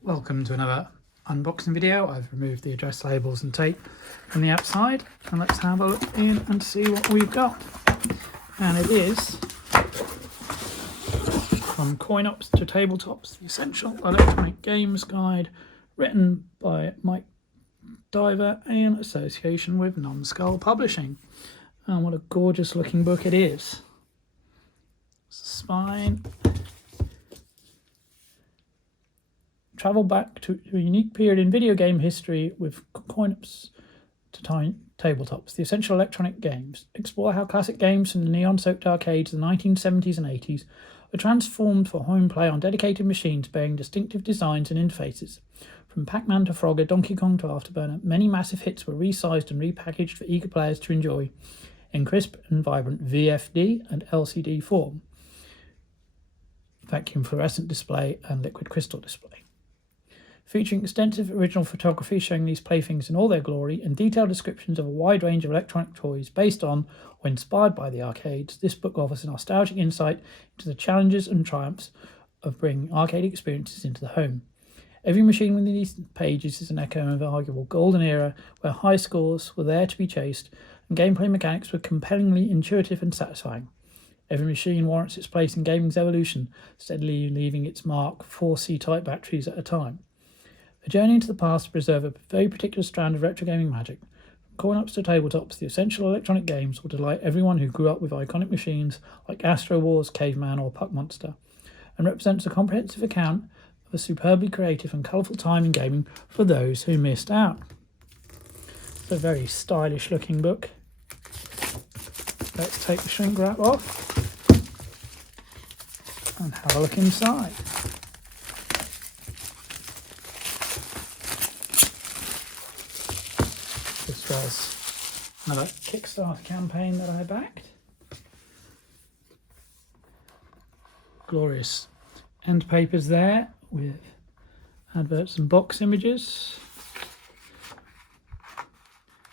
Welcome to another unboxing video. I've removed the address labels and tape from the outside, and let's have a look in and see what we've got. And it is From Coin-Ops to Tabletops, the Essential Electronic Games Guide, written by Mike Diver in association with Numskull Publishing. And what a gorgeous looking book it is. Spine. Travel back to a unique period in video game history with Coin-Ops to Tabletops, the essential electronic games. Explore how classic games from the neon-soaked arcades of the 1970s and 80s are transformed for home play on dedicated machines bearing distinctive designs and interfaces. From Pac-Man to Frogger, Donkey Kong to Afterburner, many massive hits were resized and repackaged for eager players to enjoy in crisp and vibrant VFD and LCD form, vacuum fluorescent display and liquid crystal display. Featuring extensive original photography showing these playthings in all their glory and detailed descriptions of a wide range of electronic toys based on or inspired by the arcades, this book offers a nostalgic insight into the challenges and triumphs of bringing arcade experiences into the home. Every machine within these pages is an echo of an arguable golden era where high scores were there to be chased and gameplay mechanics were compellingly intuitive and satisfying. Every machine warrants its place in gaming's evolution, steadily leaving its mark 4 C-type batteries at a time. A journey into the past to preserve a very particular strand of retro gaming magic. From Coin-Ops to Tabletops, the essential electronic games will delight everyone who grew up with iconic machines like Astro Wars, Caveman or Puck Monster, and represents a comprehensive account of a superbly creative and colourful time in gaming for those who missed out. It's a very stylish looking book. Let's take the shrink wrap off and have a look inside. This was another Kickstarter campaign that I backed. Glorious end papers there with adverts and box images.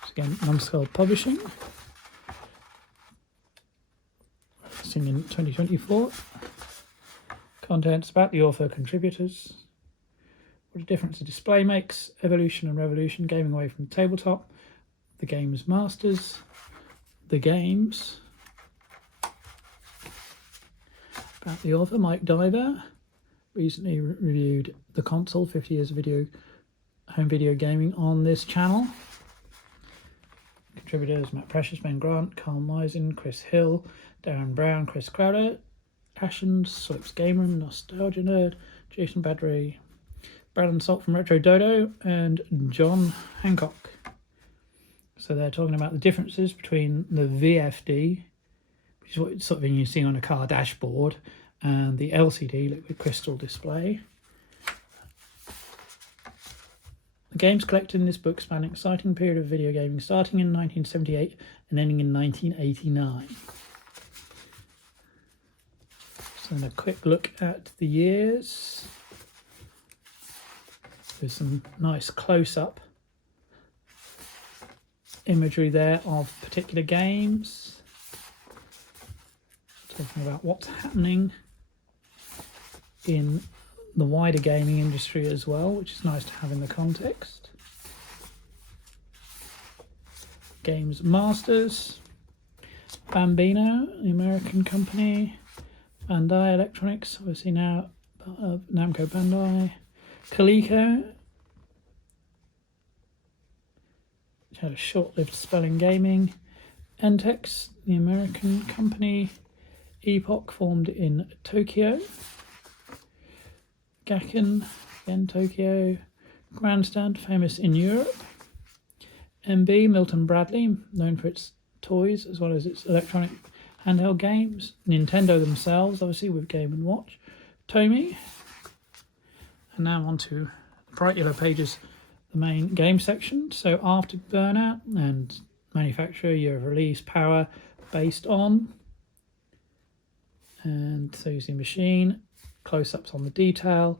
It's again Numskull Publishing. Releasing in 2024. Contents about the author, contributors. What a difference a display makes. Evolution and revolution. Gaming away from the tabletop. The game's masters. The games. About the author, Mike Diver. Recently reviewed The Console, 50 years of home video gaming on this channel. Contributors: Matt Precious, Ben Grant, Carl Meisen, Chris Hill, Darren Brown, Chris Crowder, Ashens, Slips Gamer, Nostalgia Nerd, Jason Badry, Brandon Salt from Retro Dodo, and John Hancock. So they're talking about the differences between the VFD, which is what sort of you see on a car dashboard, and the LCD, liquid crystal display. The games collected in this book span an exciting period of video gaming, starting in 1978 and ending in 1989. So then a quick look at the years. There's some nice close-up imagery there of particular games. Talking about what's happening in the wider gaming industry as well, which is nice to have in the context. Games Masters, Bambino, the American company, Bandai Electronics, obviously now part of Namco Bandai, Coleco, which had a short-lived spell in gaming, Entex, the American company, Epoch, formed in Tokyo, Gakken, again Tokyo, Grandstand, famous in Europe, MB, Milton Bradley, known for its toys as well as its electronic handheld games, Nintendo themselves, obviously with Game & Watch, Tomy, and now on to the bright yellow pages, the main game section. So Afterburner and manufacturer, year of release, power, based on, and so you see machine, close-ups on the detail,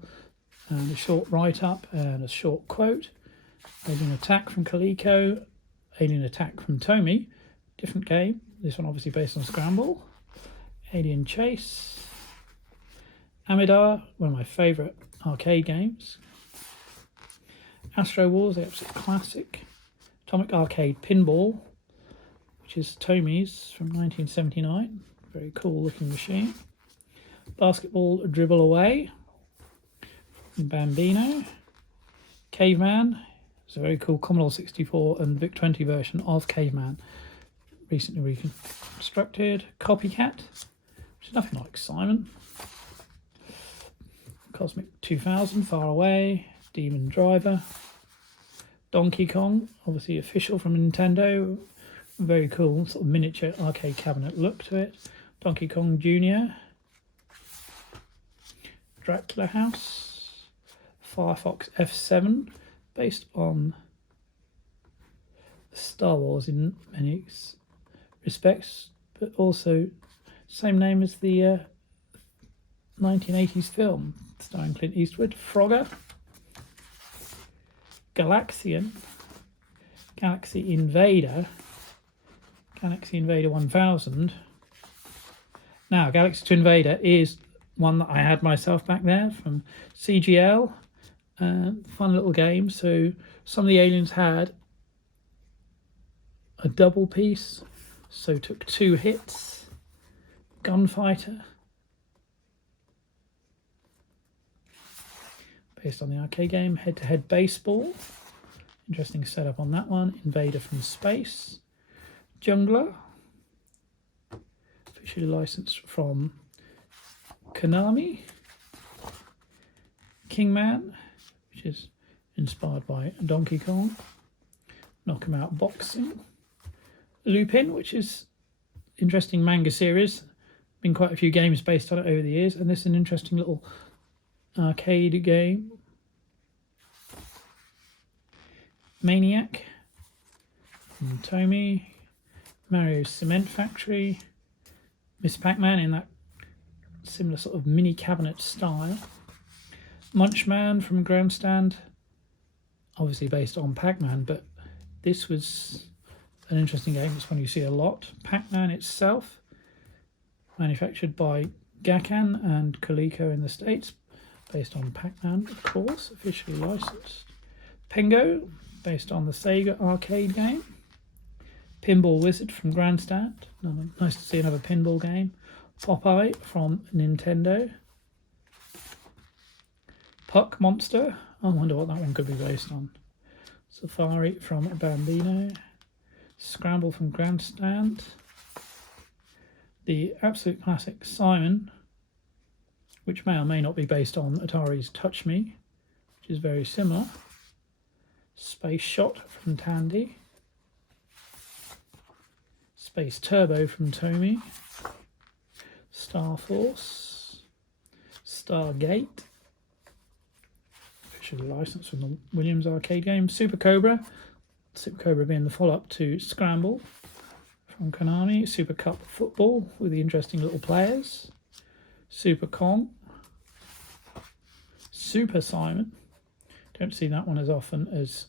and a short write-up and a short quote. Alien Attack from Coleco, Alien Attack from Tomy, different game. This one obviously based on Scramble. Alien Chase. Amidar, one of my favourite arcade games. Astro Wars, the absolute classic. Atomic Arcade Pinball, which is Tomy's from 1979. Very cool looking machine. Basketball Dribble Away from Bambino. Caveman. It's a very cool Commodore 64 and VIC-20 version of Caveman, recently reconstructed. Copycat, which is nothing like Simon. Cosmic 2000, Far Away. Demon Driver. Donkey Kong, obviously official from Nintendo. Very cool sort of miniature arcade cabinet look to it. Donkey Kong Jr. Dracula House. Firefox F7, based on Star Wars in many respects, but also same name as the 1980s film starring Clint Eastwood. Frogger. Galaxian. Galaxy Invader. Galaxy Invader 1000. Now, Galaxy Invader is one that I had myself back there from CGL. Fun little game. So some of the aliens had a double piece, so took 2 hits. Gunfighter, based on the arcade game. Head-to-head baseball, interesting setup on that one. Invader from space. Jungler, officially licensed from Konami. Kingman, which is inspired by Donkey Kong. Knock 'em Out Boxing. Lupin, which is interesting manga series. Been quite a few games based on it over the years, and this is an interesting little arcade game. Maniac from Tomy. Mario's Cement Factory. Miss Pac-Man in that similar sort of mini cabinet style. Munchman from Grandstand, obviously based on Pac-Man, but this was an interesting game. It's one you see a lot. Pac-Man itself, manufactured by Gakan and Coleco in the States, based on Pac-Man, of course, officially licensed. Pengo, based on the Sega arcade game. Pinball Wizard from Grandstand, nice to see another pinball game. Popeye from Nintendo. Puck Monster, I wonder what that one could be based on. Safari from Bambino. Scramble from Grandstand. The absolute classic Simon, which may or may not be based on Atari's Touch Me, which is very similar. Space Shot from Tandy. Space Turbo from Tomy. Star Force. Stargate, officially licensed from the Williams arcade game. Super Cobra being the follow-up to Scramble from Konami. Super Cup Football with the interesting little players. Super Kong. Super Simon, don't see that one as often as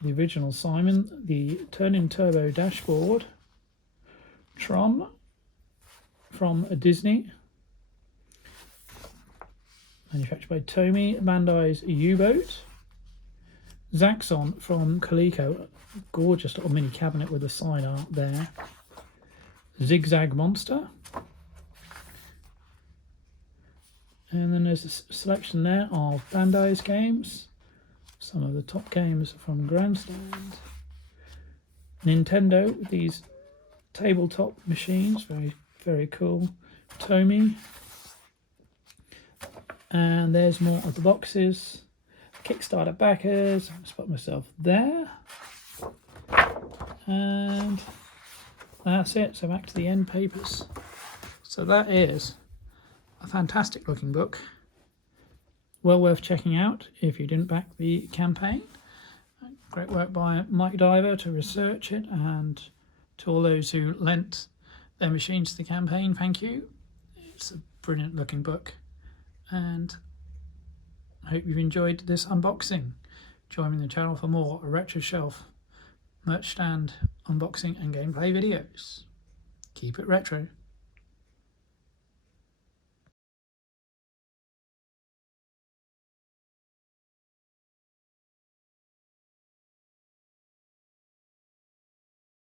the original Simon. The Turn-In Turbo Dashboard. Tron from Disney, manufactured by Tomy. Bandai's U-Boat. Zaxxon from Coleco, gorgeous little mini cabinet with a side art there. Zigzag Monster. And then there's a selection there of Bandai's games. Some of the top games from Grandstand. Nintendo with these tabletop machines, very, very cool. Tomy. And there's more of the boxes. Kickstarter backers. I'll spot myself there. And that's it. So back to the end papers. So that is a fantastic looking book. Well worth checking out if you didn't back the campaign. Great work by Mike Diver to research it, and to all those who lent their machines to the campaign, thank you. It's a brilliant looking book, and I hope you've enjoyed this unboxing. Join me on the channel for more retro shelf, merch stand, unboxing and gameplay videos. Keep it retro.